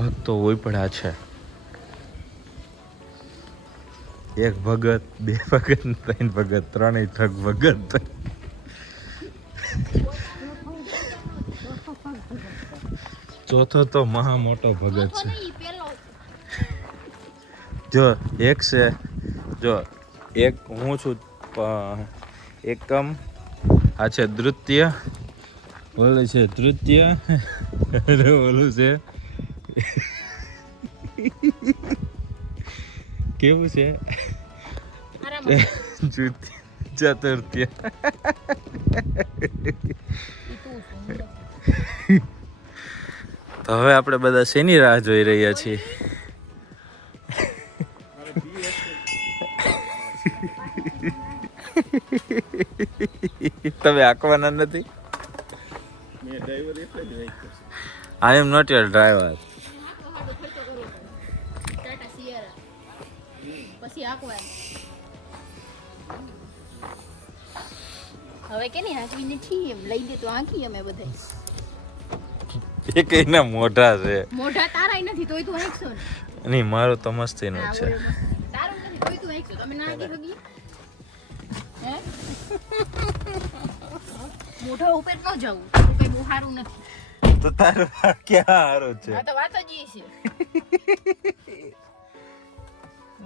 ભક્તો ઉપડ્યા છે. એક ભગત, બે ભગત, ત્રણ ભગત, ત્રણેય ઠગ ભગત. ચોથો તો મહા મોટો ભગત છે. જો એક છે, જો એક હું છું એકમ, આ છે દ્વિતીય, ઓલું છે તૃતીય, ઓલું છે કેવું છે ચતુર્થ્ય. તો હવે આપણે બધા શેની રાહ જોઈ રહ્યા છીએ? તમે આંકવાના નથી. આઈ એમ નોટ યોર ડ્રાઈવર. હવે કે ની હાંકવીને છીએ એમ લઈ દે તો હાંકી અમે બધા. એક એના મોઢા છે. મોઢા તારાય નથી તોય તું હાંકશો ને. નહીં, મારું તો મસ્તીનું છે. તારું નથી તોય તું હાંકશો. તમે ના હાંકી લગી હે મોઢા ઉપર ન જાવું તો કઈ બહુ સારું નથી. તો તારું ક્યાં હારું છે? આ તો વાત જ ઈ છે.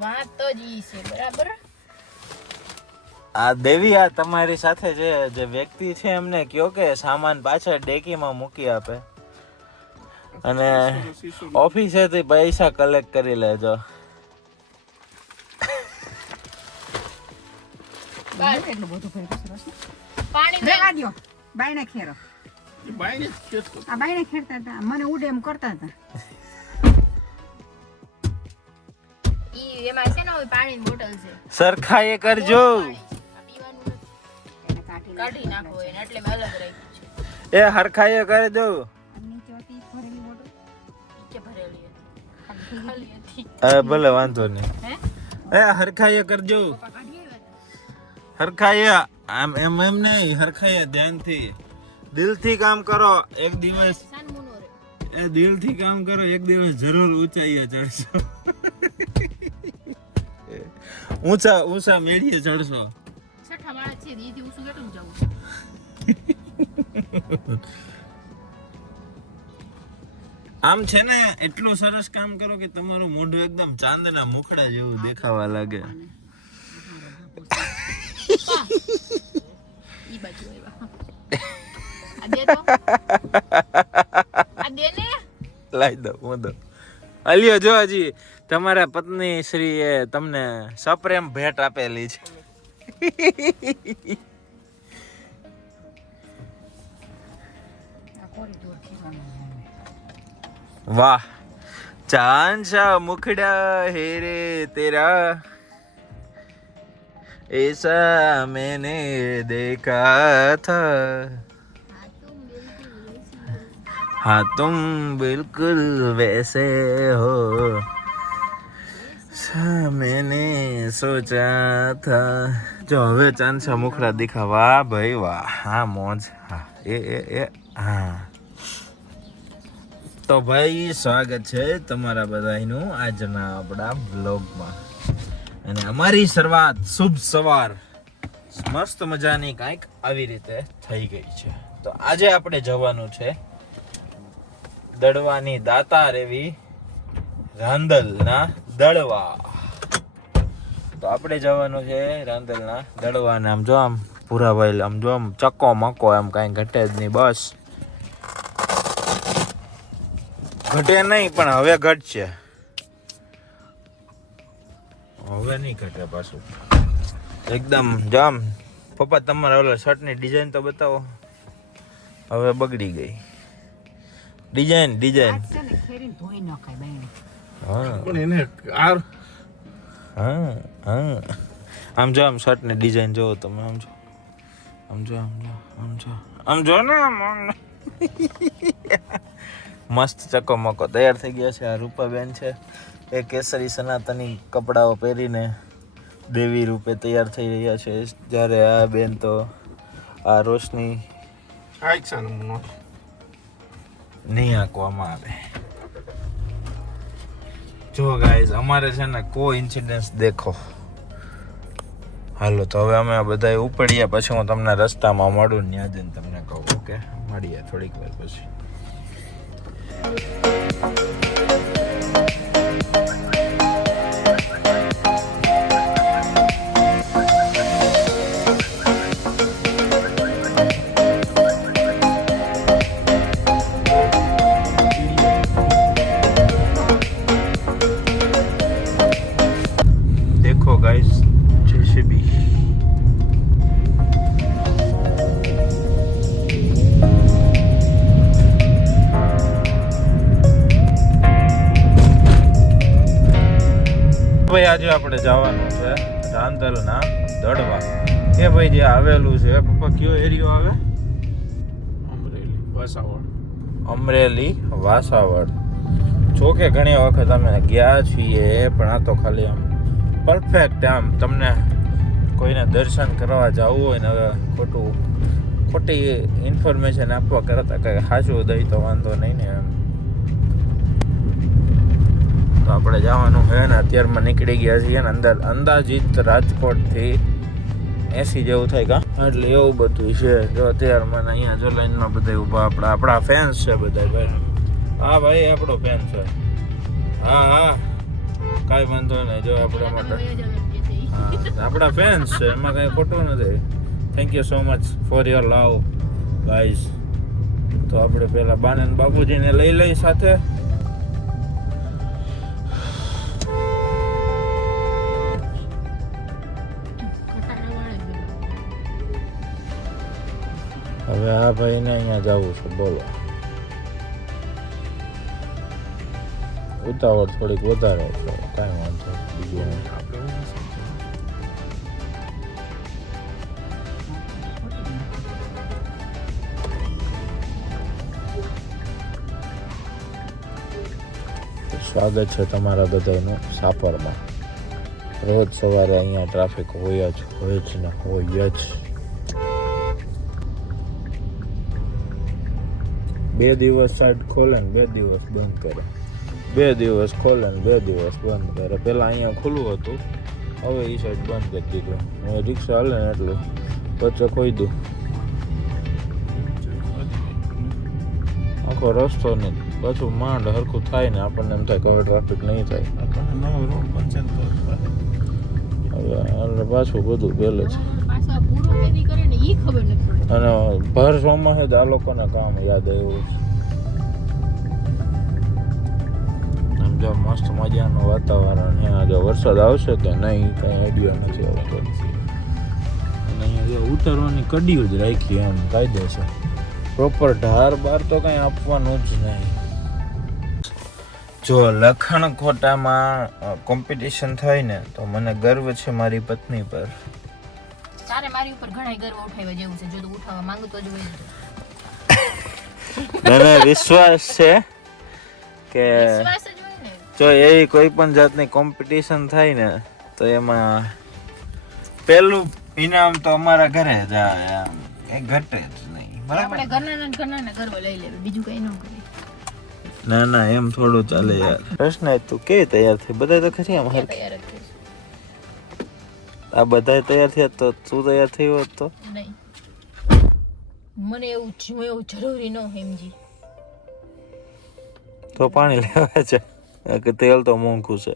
વાત તો જ ઈ છે, બરાબર. આ દેવી, આ તમારી સાથે જે વ્યક્તિ છે એમને કયો કે સામાન પાછળ ડેકીમાં મૂકી આપે અને ઓફિસેથી પૈસા કલેક્ટ કરી લેજો. એટલું બધું પાણી રેવા દ્યો. બાયણે ખેરો. બાયણે ખેરતા હતા, મને ઉડે એમ કરતા હતા. ઈ એમાં છે ને પાણીની બોટલ છે. સરખાએ કરજો. કાઢી નાખો એને, એટલે મેં અલગ રાખ્યું એ છે. હરખાએ કરી દો. નીચેથી ભરેલી બોટલ નીચે ભરેલી હતી, ખાલી હતી. ભલે વાંધો નહીં. હે એ હરખાએ કરજો. હરખાએ આમ એમ નહીં, હરખાએ ધ્યાનથી દિલથી કામ કરો. એક દિવસ એ દિલથી કામ કરો, એક દિવસ જરૂર ઊંચાઈએ ચડશો. ઊંચા મેળીએ ચડશો. છઠ્ઠા માળે છે, દીદી ઊંચું કેટલું જાવું? આમ છે ને, એટલું સરસ કામ કરો કે તમારું મોઢું એકદમ ચાંદના મુખડા જેવું દેખાવા લાગે. ઈ બાજુ આવ્યા. આ દે તો. આ દે ને. લાઈ દો, હું દો. અલ્યો જો, હજી તમારા પત્ની શ્રીએ તમને સપ્રેમ ભેટ આપેલી છે. વાહ, ચાંદ સા મુખડા હે રે તેરા, ऐसा मैंने देखा था. हाँ तुम बिल्कुल वैसे हो, मैंने सोचा था. જો હવે ચાંદસા મુખડા દીખા. વાહ ભાઈ વાહ. હા મોજ. હા એ હા. તો ભાઈ સ્વાગત છે તમારા બધાનું આજના આપણા બ્લોગમાં. અને અમારી શરૂઆત શુભ સવાર મસ્ત મજાની કાંઈક આવી રીતે થઈ ગઈ છે. તો આજે આપણે જવાનું છે દડવાની દાતાર એવી રાંદલના દડવા. તો આપણે જવાનું છે રાંદલના દડવા. ને આમ જો, આમ પૂરા ભાઈ, આમ જો, આમ ચક્કો મક્કો, એમ કાંઈ ઘટે જ નહીં. બસ ઘટે નહીં, પણ હવે ઘટશે. હવે નહીં ઘટે પાછું. એકદમ જામ. પપ્પા તમારા ઓલા શર્ટની ડિઝાઇન તો બતાવો. હવે બગડી ગઈ ડિઝાઇન. હા આમ જો, આમ શર્ટની ડિઝાઇન જોવો તમે. આમ જો ને, મસ્ત ચક્કો મક્કો તૈયાર થઈ ગયા છે. આ રૂપાબેન છે, એ કેસરી સનાતની કપડાઓ પહેરીને દેવી રૂપે તૈયાર થઈ રહ્યા છે. જ્યારે આ બેન તો આ રોશની નહીં આંકવામાં આવે. જો ગાઈઝ અમારે છે ને કો ઇન્સિડન્સ દેખો. હાલો તો હવે અમે બધા ઉપડ્યા પછી હું તમને રસ્તામાં મળું ત્યાં જઈને તમને કહું. ઓકે, મળીએ થોડીક વાર પછી. देखो गाइस जेसीबी. ભાઈ આજે આપણે જવાનું છે રાંદલના દડવા. એ ભાઈ જે આવેલું છે પપ્પા કયો એરિયો આવે? અમરેલી વાસાવડ. જોકે ઘણી વખત અમે ગયા છીએ પણ આ તો ખાલી આમ પરફેક્ટ આમ તમને કોઈને દર્શન કરવા જવું હોય ને હવે ખોટી ઇન્ફોર્મેશન આપવા કરતા કંઈ સાચું દઈ તો વાંધો નહીં ને એમ. તો આપણે જવાનું છે ને અત્યારમાં નીકળી ગયા છીએ ને અંદાજિત રાજકોટથી 80 જેવું થાય કા એટલે એવું બધું છે. જો અત્યારમાં અહીંયા જો લાઈનમાં બધા ઊભા આપણા ફેન્સ છે બધા ભાઈ. હા ભાઈ આપણો ફેન છે. હા કાંઈ વાંધો નહીં. જો આપણા માટે આપણા ફેન્સ છે એમાં કાંઈ ખોટું નથી. Thank you so much for your love guys. તો આપણે પહેલાં બાને બાબુજીને લઈ સાથે. હવે આ ભાઈને અહીંયા જવું છે. બોલો ઉતાવળ થોડીક વધારે છે, કાંઈ વાંધો બીજું નહીં. સ્વાગત છે તમારા બધાનું સાપરમાં. રોજ સવારે અહીંયા ટ્રાફિક હોય જ ને હોય જ. 2 દિવસ સાઈડ ખોલે ને 2 દિવસ બંધ કરે, 2 દિવસ ખોલે ને 2 દિવસ બંધ કરે. પહેલાં અહીંયા ખુલ્લું હતું, હવે એ સાઈડ બંધ કરી દીધું. હવે રિક્ષા હાલે ને એટલું વચ્ચે ખોઈ દઉં આખો રસ્તો ને પાછું માંડ હરખું થાય ને આપણને એમ થાય કે હવે ટ્રાફિક નહીં થાય. હવે એટલે પાછું બધું પહેલે છે. અને ભર સોમાં જ આ લોકોના કામ યાદ આવ્યું. આમ જો મસ્ત મજાનું વાતાવરણ. અહીંયા જો વરસાદ આવશે કે નહીં કંઈ આઈડિયા નથી આવતો. અને અહીંયા જો ઉતરવાની કડીઓ જ રાખી એમ કાયદે છે. પ્રોપર ઢાર બાર તો કંઈ આપવાનું જ નહીં. જો લખણખોટામાં કોમ્પિટિશન થાય ને તો મને ગર્વ છે મારી પત્ની પર. તારે મારી ઉપર ઘણા ગર્વ ઉઠાવ્યા જેવું છે. જો તું ઉઠાવવા માંગુ તો જ હોય. મને વિશ્વાસ છે કે વિશ્વાસ જ હોય ને. જો એવી કોઈ પણ જાતની કોમ્પિટિશન થાય ને તો એમાં પહેલું ઇનામ તો અમારા ઘરે જ આવે. આમ એ ઘટે જ નહીં. બરાબર, આપણે ઘરના ગર્વ લઈ લેવું, બીજું કઈ ન કરીએ. ના એમ થોડું ચાલે યાર. પ્રશ્ન તું કે તૈયાર થઈ? બધા તો ખરી આમ હર તૈયાર જ છે. આ બધા તૈયાર થયા તો તું તૈયાર થઈ હોત તો નહીં. મને એવું જરૂરી ન સમજી. તો પાણી લેવા છે કે તેલ તો મોંઘું છે.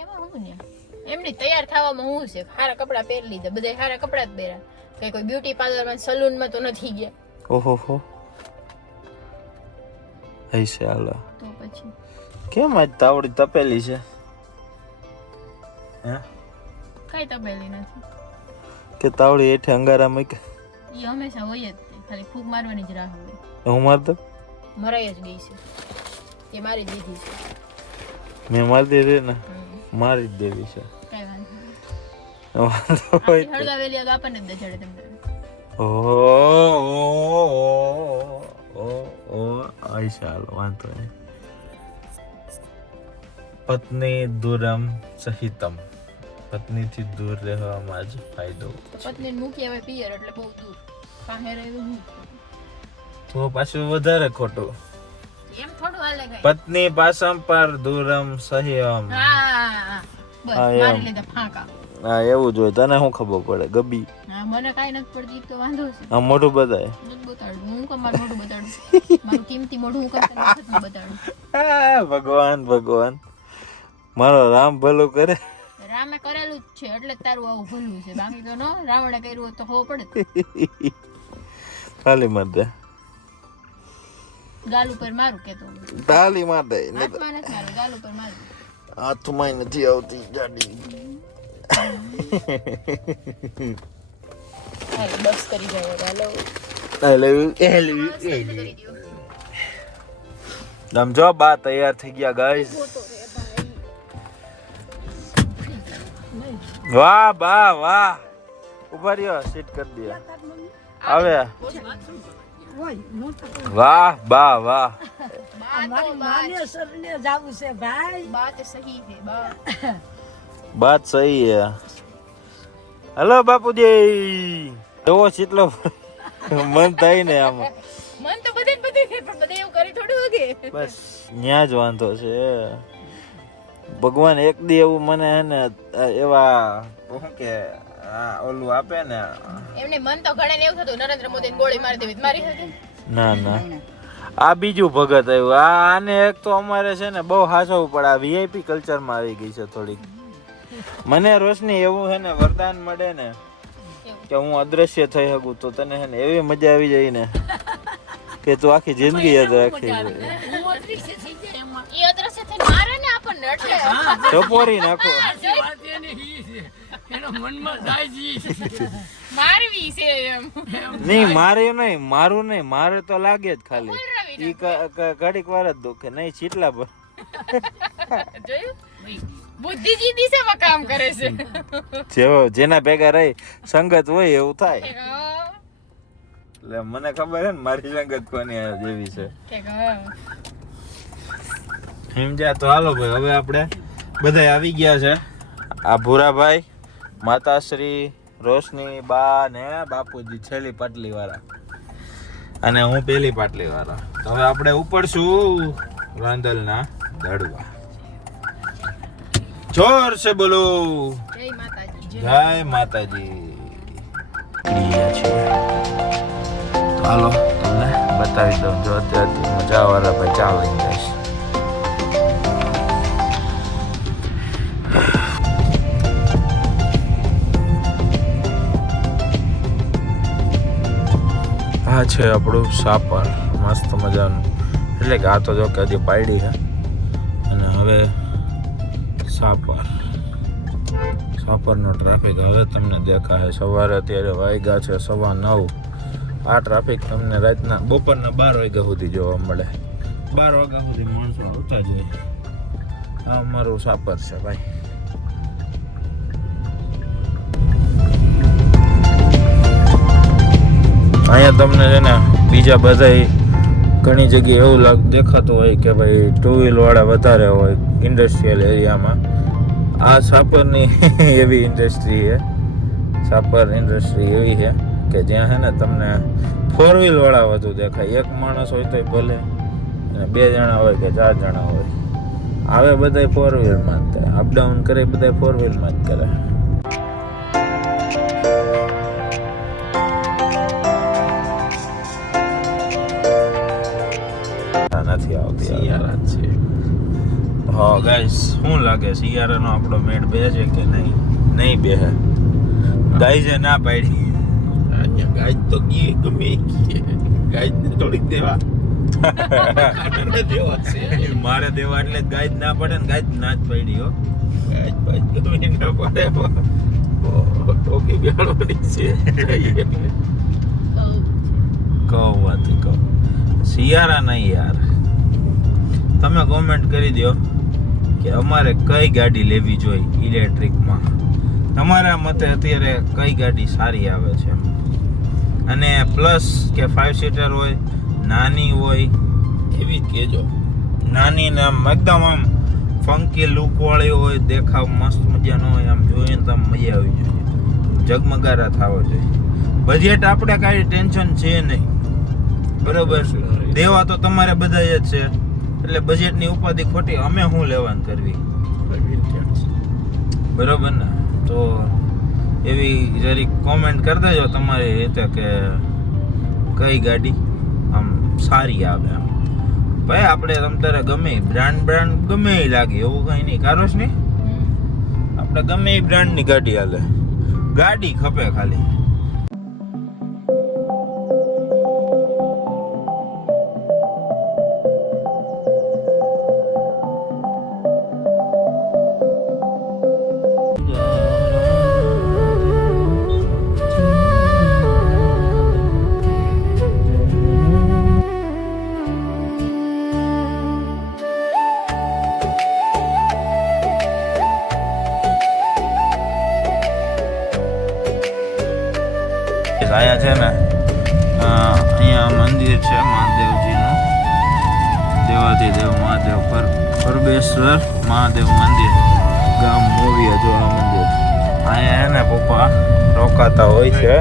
એમાં હું ને એમની તૈયાર થવામાં હું છે. સારા કપડાં પહેરી લીધા, બધા સારા કપડાં જ પહેર્યા. કઈ કોઈ બ્યુટી પાર્લરમાં સલૂનમાં તો નથી ગયા. ઓહો હૈસે હાલો. તો પછી કેમ આજ તાવડી તપેલી છે? હે કઈ તપેલી નથી કે તાવડી હેઠે અંગારા મૂકે? એ હંમેશા હોય જ તે, ખાલી ફૂંક મારવાની જ રાહ હોય. હું માર દઉં? મરાઈ જ ગઈ છે એ, મારી દીધી છે. મેં મારી દીધી ને? મારી જ દેવી છે. કઈ વાંધો વાંધો હોય હળગાવેલી આગ આપણને જ દજાડે તમને. આઈશા હાલો વાંધો નહીં. પત્ની દૂરમ સહિતમ. પત્નીથી દૂર રહેવામાં જ ફાયદો. પત્નીને મૂકી આવે પિયર એટલે બહુ દૂર. પાસે રહેવું હું તો પાછું વધારે ખોટું. એમ થોડું હાલે કઈ. પત્ની પાસમ પર દૂરમ સહ્યમ. હા બસ હા, એમ. મારી લીધા ફાંકા. હા એવું જ હોય. તને શું ખબર પડે ગબી? હા મને કાઈ નથી પડતી તો વાંધો છે. આ મોઢું બધાય. નથી બતાડું હું કેમ મારું મોઢું બતાડું? મારું કિંમતી મોઢું હું કેમ તને વખતમાં બતાડું? ભગવાન ભગવાન મારો રામ ભલું કરે. રામે કરેલું જ છે એટલે જ તારું આવું ભૂલું છે, બાકી તો નો રાવણે કર્યું હોત તો ખબર પડે. તાલી માર દે. ગાલ ઉપર મારું કેતો તાલી માર દે. હાથમાં નથી મારું, ગાલ ઉપર મારું. હાથમાં નથી આવતી જાડી. હાલો બસ કરી જાય હાલો. કરી દ્યો. સમજો બા તૈયાર થઈ ગયા ગાઈસ. વાહ બા વાહ. ઉભા રહ્યો સીટ કરી દે. હવે વાહ બા વાહ. बात सही है बा. બાત સહી હે. હેલો બાપુજી. એવો ચીટલો મન થાય ને આમ. મન તો બધે છે પણ બધે એવું કરી થોડું હોગે. બસ ન્યા જ વાંધો છે. ભગવાન એક દી એવું મને હે ને એવા શું કે ઓલું આપે ને. એમને મન તો ઘણે ને એવું થતું નરેન્દ્ર મોદીને ગોળી મારી દેવી મારી હતી. ના ના આ બીજું ભગત આવ્યું. આને એક તો અમારે છે ને બહુ હાસવું પડે. આ વીઆઈપી કલ્ચરમાં આવી ગઈ છે થોડીક. મને રોશની એવું છે ને વરદાન મળે ને કે હું અદ્રશ્ય થઈ શકું તો તને છે ને એવી મજા આવી જાય ને કે તું આખી જિંદગી યાદ રાખી. ઈ અદ્રશ્ય થઈને મારે ને આપણને એટલે ટપોરી નાખો. મારવી છે એમ. નહીં મારે નહીં, મારું નહીં, મારે તો લાગે જ ખાલી. ઈ ઘડીક વાર જ દુખે નહીં ચીટલા પર. જોયું બુદ્ધિજી દિશામાં કામ કરે છે. જેવો જેના ભેગા રહી સંગત હોય એવું થાય. એટલે મને ખબર છે ને મારી સંગત કોની જેવી છે. સમજ્યા તો હાલો ભાઈ. હવે આપણે બધા આવી ગયા છે. આ ભૂરાભાઈ, માતાશ્રી, રોશની બા ને બાપુજી છેલ્લી પાટલી વાળા અને હું પેલી પાટલી વાળા. તો હવે આપણે ઉપડશું રાંદલના દડવા. જોર સે બોલો જય માતાજી. જય માતાજી. હાલો તમને બતાવી દઉં. જો અત્યારે મજા વાળા ભાઈ ચા લઈને જઈશ. આ છે આપણું સાપર મસ્ત મજાનું. એટલે કે આ તો જો કે હજી પાયડી છે અને હવે સાપરનો ટ્રાફિક હવે તમને દેખાય. સવારે અત્યારે વાગ્યા છે 9:15. આ ટ્રાફિક તમને રાતના બપોરના 12 વાગ્યા સુધી જોવા મળે. 12 વાગ્યા સુધી માણસો આવતા જ હોય. આ અમારું સાપર છે ભાઈ. અહીંયા તમને છે ને બીજા બધા ઘણી જગ્યાએ એવું દેખાતું હોય કે ભાઈ 2 વ્હીલ વાળા વધારે હોય ઇન્ડસ્ટ્રીયલ એરિયામાં. આ સાપરની એવી ઇન્ડસ્ટ્રી છે. સાપર ઇન્ડસ્ટ્રી એવી છે કે જ્યાં છે ને તમને 4 વ્હીલ વાળા વધુ દેખાય. એક માણસ હોય તો ભલે અને 2 જણા હોય કે 4 જણા હોય આવે બધા 4 વ્હીલમાં જ થાય. અપડાઉન કરે બધા 4 વ્હીલમાં જ કરે. નથી આવતી શિયાળા છે. હા ગાઈસ શું લાગે શિયાળાનો આપણો મેળ બેસે કે નહીં? નહીં બેસે. ગાઈઝે ના પાડી. ગાય તો ગઈ ગમે ગાય થોડીક દેવા મારે દેવા એટલે ગાય ના પડે ને. ગાય ના જ પડી હો. ગાય ગમે ના પડે ટોકી બેહાડવાની છે. કહું વાત કહું શિયાળા નહીં યાર. તમે કોમેન્ટ કરી દો કે અમારે કઈ ગાડી લેવી જોઈએ ઇલેક્ટ્રિકમાં. તમારા મતે અત્યારે કઈ ગાડી સારી આવે છે? અને પ્લસ કે 5 સીટર હોય, નાની હોય એવી જ કહેજો. નાની ને આમ એકદમ આમ ફંકી લુક વાળી હોય, દેખાવ મસ્ત મજાનો હોય, આમ જોઈએ ને તમે મજા આવી જોઈએ, ઝગમગારા થવો જોઈએ. બજેટ આપણે કાંઈ ટેન્શન છે નહીં, બરોબર. દેવા તો તમારે બધા જ છે. એટલે બજેટની ઉપાધિ ખોટી અમે શું લેવાનું કરવી, બરોબર ને? તો એવી જરીક કોમેન્ટ કરી દેજો તમારી રીતે કે કઈ ગાડી આમ સારી આવે. આમ ભાઈ આપણે તમતારે ગમે બ્રાન્ડ ગમે એ લાગે એવું કઈ નહીં. કારોશ ને આપણે ગમે એ બ્રાન્ડની ગાડી હાલે, ગાડી ખપે ખાલી. અહીંયા છે ને અહીંયા મંદિર છે મહાદેવજીનું, દેવાધિદેવ મહાદેવ પરબેશ્વર મહાદેવ મંદિર, ગામ મોવિયા. જો આ મંદિર અહીંયા ને પપ્પા રોકાતા હોય છે.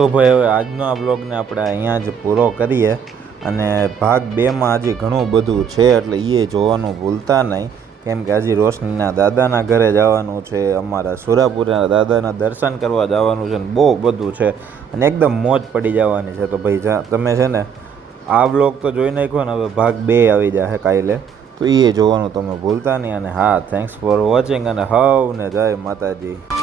તો ભાઈ હવે આજનો આ બ્લોગને આપણે અહીંયા જ પૂરો કરીએ અને ભાગ 2માં હજી ઘણું બધું છે એટલે એ જોવાનું ભૂલતા નહીં, કેમ કે હજી રોશનીના દાદાના ઘરે જવાનું છે, અમારા સુરાપુરના દાદાના દર્શન કરવા જવાનું છે ને બહુ બધું છે અને એકદમ મોજ પડી જવાની છે. તો ભાઈ તમે છે ને આ બ્લોગ તો જોઈ નાખો ને, હવે ભાગ 2 આવી જશે કાલે, તો એ જોવાનું તમે ભૂલતા નહીં. અને હા, થેન્ક્સ ફોર વોચિંગ અને હવને જય માતાજી.